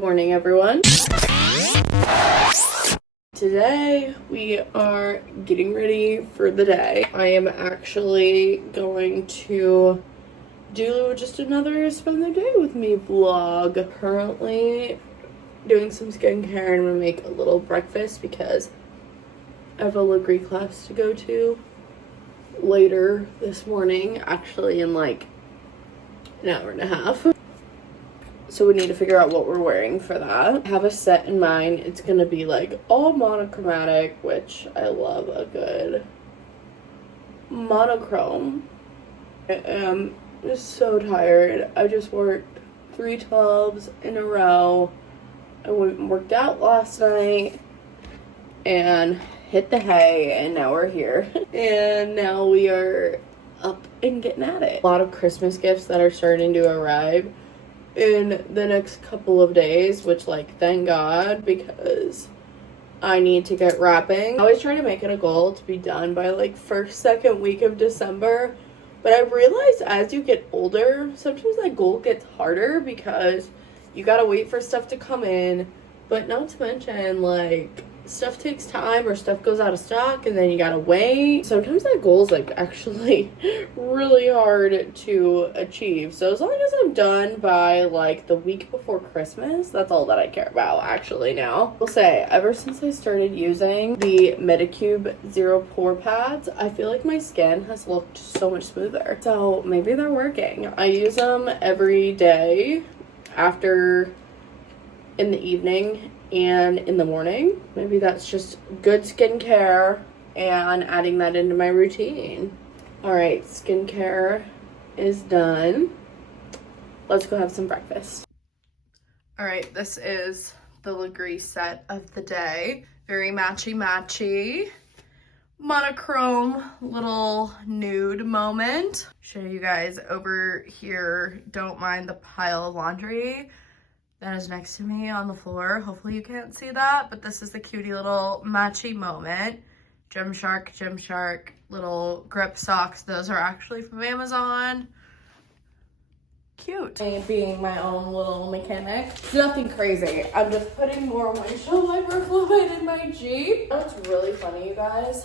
Good morning, everyone. Today we are getting ready for the day. I am actually going to do just another spend the day with me vlog. Currently doing some skincare and I'm gonna make a little breakfast because I have a Lagree class to go to later this morning, actually in like an hour and a half. So we need to figure out what we're wearing for that. I have a set in mind. It's gonna be like all monochromatic, which I love a good monochrome. I am just so tired. I just worked 3 12s in a row. I went and worked out last night and hit the hay, and now we're here. And now we are up and getting at it. A lot of Christmas gifts that are starting to arrive in the next couple of days, which, like, thank God, because I need to get wrapping. I always try to make it a goal to be done by like first, second week of December, but I realized as you get older, sometimes that goal gets harder because you gotta wait for stuff to come in, but not to mention, like, stuff takes time or stuff goes out of stock and then you gotta wait. Sometimes that goal is like actually really hard to achieve. So as long as I'm done by like the week before Christmas, that's all that I care about actually now. I'll say, ever since I started using the Medicube Zero Pore Pads, I feel like my skin has looked so much smoother. So maybe they're working. I use them every day after in the evening and in the morning. Maybe that's just good skincare and adding that into my routine. All right, skincare is done. Let's go have some breakfast. All right, this is the Lagree set of the day. Very matchy monochrome little nude moment. Show you guys over here. Don't mind the pile of laundry that is next to me on the floor. Hopefully you can't see that, but this is the cutie little matchy moment. Gymshark little grip socks. Those are actually from Amazon. Cute. Me being my own little mechanic. Nothing crazy. I'm just putting more windshield wiper fluid in my Jeep. That's really funny, you guys.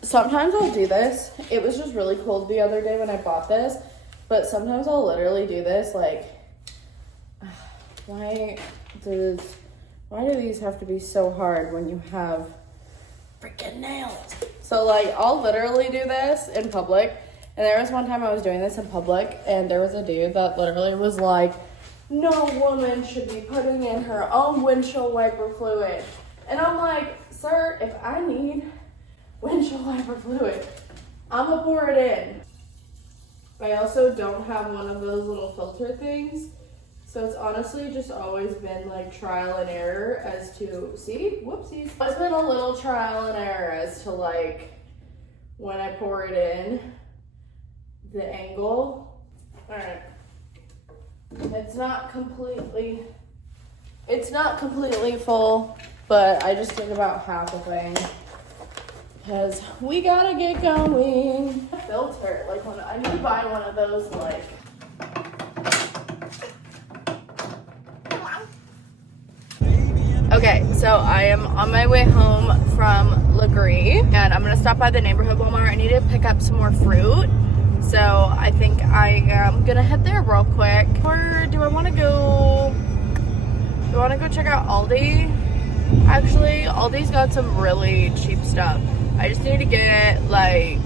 Sometimes I'll do this. It was just really cold the other day when I bought this, but sometimes I'll literally do this, like, why do these have to be so hard when you have freaking nails? So, like, I'll literally do this in public. And there was one time I was doing this in public, and there was a dude that literally was like, no woman should be putting in her own windshield wiper fluid. And I'm like, sir, if I need windshield wiper fluid, I'm gonna pour it in. I also don't have one of those little filter things. So it's honestly just always been like trial and error as to, see, whoopsies. It's been a little trial and error as to like when I pour it in, the angle. All right. It's not completely full, but I just did about half a thing because we gotta get going. Filter, like when I need to buy one of those, like, okay, so I am on my way home from Lagree, and I'm gonna stop by the neighborhood Walmart. I need to pick up some more fruit, so I think I am gonna head there real quick. Or do I want to go check out Aldi? Actually, Aldi's got some really cheap stuff. I just need to get, like,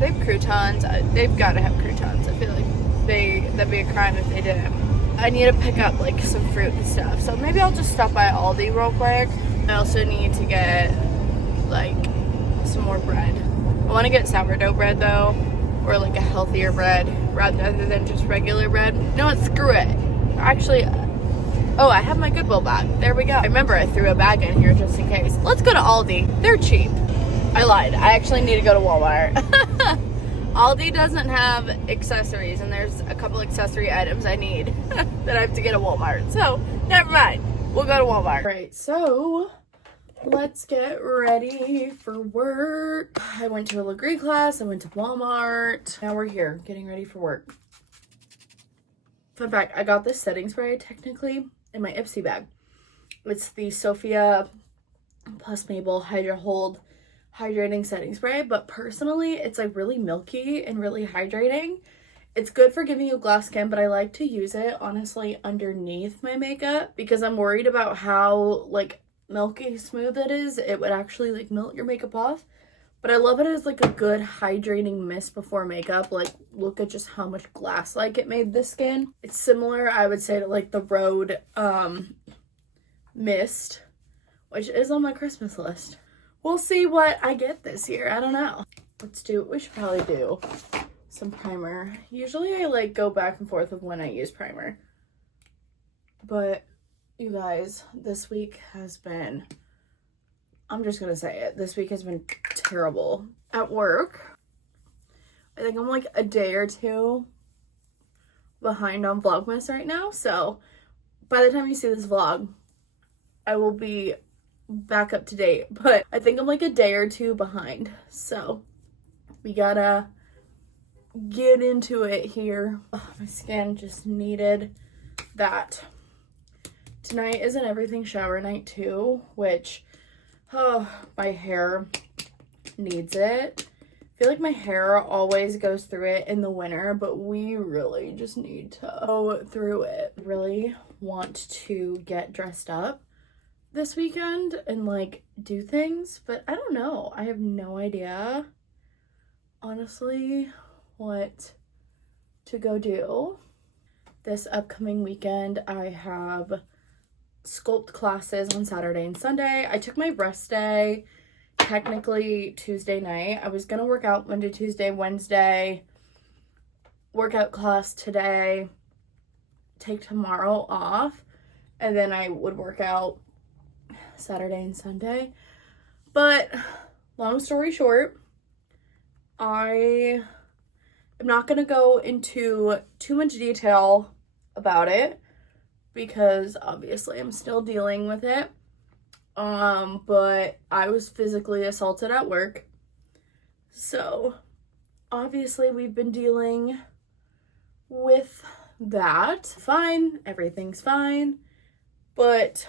they have croutons. They've got to have croutons. I feel like that'd be a crime if they didn't. I need to pick up like some fruit and stuff, so maybe I'll just stop by Aldi real quick. I also need to get like some more bread. I want to get sourdough bread though, or like a healthier bread rather than just regular bread. No, what, screw it. Actually, oh, I have my Goodwill bag. There we go. I remember I threw a bag in here just in case. Let's go to Aldi. They're cheap. I lied. I actually need to go to Walmart. Aldi doesn't have accessories, and there's a couple accessory items I need that I have to get at Walmart. So, never mind. We'll go to Walmart. Right, so let's get ready for work. I went to a Lagree class. I went to Walmart. Now we're here getting ready for work. Fun fact, I got this setting spray technically in my Ipsy bag. It's the Sophia plus Maple Hydra Hold hydrating setting spray, but personally it's like really milky and really hydrating. It's good for giving you glass skin, but I like to use it honestly underneath my makeup because I'm worried about how like milky smooth it is. It would actually like melt your makeup off. But I love it as like a good hydrating mist before makeup. Like, look at just how much glass-like it made the skin. It's similar, I would say, to like the Rhode mist, which is on my Christmas list. We'll see what I get this year. I don't know. We should probably do some primer. Usually I like go back and forth of when I use primer. But you guys, this week has been, I'm just gonna say it, this week has been terrible at work. I think I'm like a day or two behind on VLOGMAS right now, so by the time you see this vlog, I will be back up to date, but I think I'm like a day or two behind, so we gotta get into it here. Oh, my skin just needed that. Tonight is an everything shower night too, which, oh, my hair needs it. I feel like my hair always goes through it in the winter, but we really just need to go through it. I really want to get dressed up this weekend and like do things, but I don't know. I have no idea, honestly, what to go do. This upcoming weekend, I have sculpt classes on Saturday and Sunday. I took my rest day technically Tuesday night. I was gonna work out Monday, Tuesday, Wednesday, workout class today, take tomorrow off, and then I would work out Saturday and Sunday. But long story short, I am not gonna go into too much detail about it because obviously I'm still dealing with it. But I was physically assaulted at work. So obviously we've been dealing with that. Fine, everything's fine, but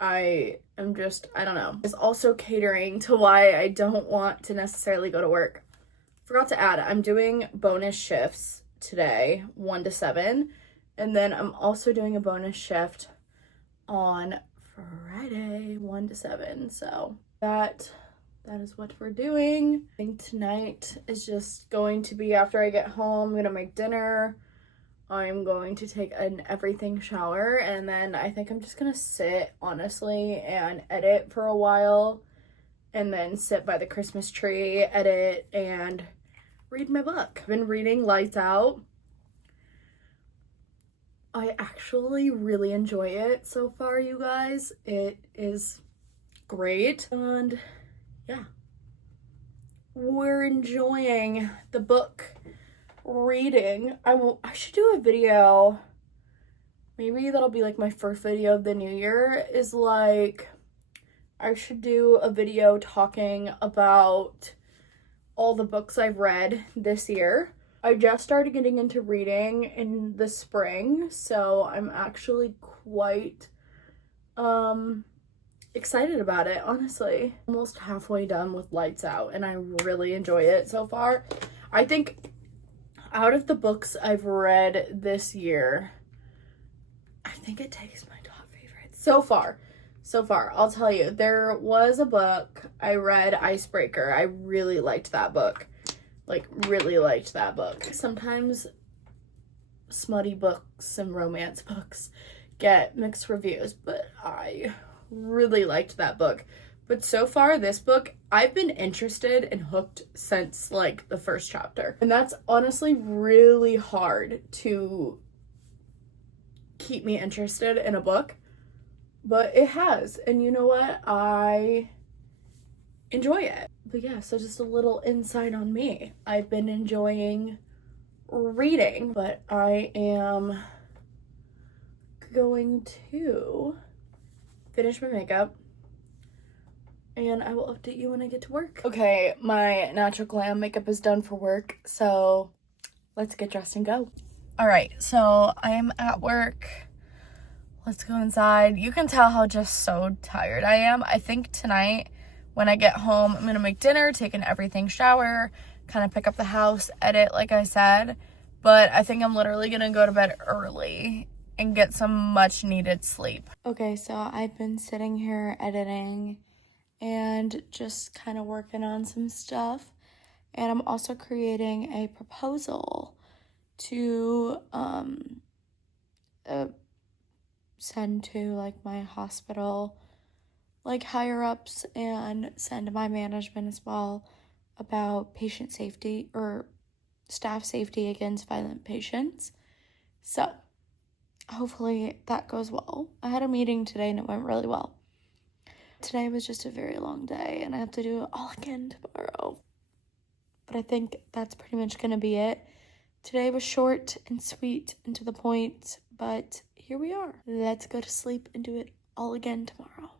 I am just, I don't know. It's also catering to why I don't want to necessarily go to work. Forgot to add, I'm doing bonus shifts today, 1 to 7. And then I'm also doing a bonus shift on Friday, 1 to 7. So that is what we're doing. I think tonight is just going to be after I get home, I'm gonna make dinner. I'm going to take an everything shower, and then I think I'm just gonna sit, honestly, and edit for a while, and then sit by the Christmas tree, edit, and read my book. I've been reading Lights Out. I actually really enjoy it so far, you guys. It is great, and yeah, we're enjoying the book reading. I should do a video, maybe that'll be like my first video of the new year, is like I should do a video talking about all the books I've read this year. I just started getting into reading in the spring, so I'm actually quite excited about it, honestly. Almost halfway done with Lights Out, and I really enjoy it so far. I think out of the books I've read this year, I think it takes my top favorite so far. I'll tell you, there was a book I read, Icebreaker. I really liked that book. Like, really liked that book. Sometimes smutty books and romance books get mixed reviews, but I really liked that book. But so far, this book, I've been interested and hooked since, like, the first chapter. And that's honestly really hard to keep me interested in a book. But it has. And you know what? I enjoy it. But yeah, so just a little insight on me. I've been enjoying reading, but I am going to finish my makeup and I will update you when I get to work. Okay, my natural glam makeup is done for work, so let's get dressed and go. All right, so I am at work. Let's go inside. You can tell how just so tired I am. I think tonight when I get home, I'm going to make dinner, take an everything shower, kind of pick up the house, edit like I said. But I think I'm literally going to go to bed early and get some much needed sleep. Okay, so I've been sitting here editing and just kind of working on some stuff. And I'm also creating a proposal to send to like my hospital, like higher ups, and send to my management as well about patient safety or staff safety against violent patients. So hopefully that goes well. I had a meeting today and it went really well. Today was just a very long day and I have to do it all again tomorrow. But I think that's pretty much gonna be it. Today was short and sweet and to the point, but here we are. Let's go to sleep and do it all again tomorrow.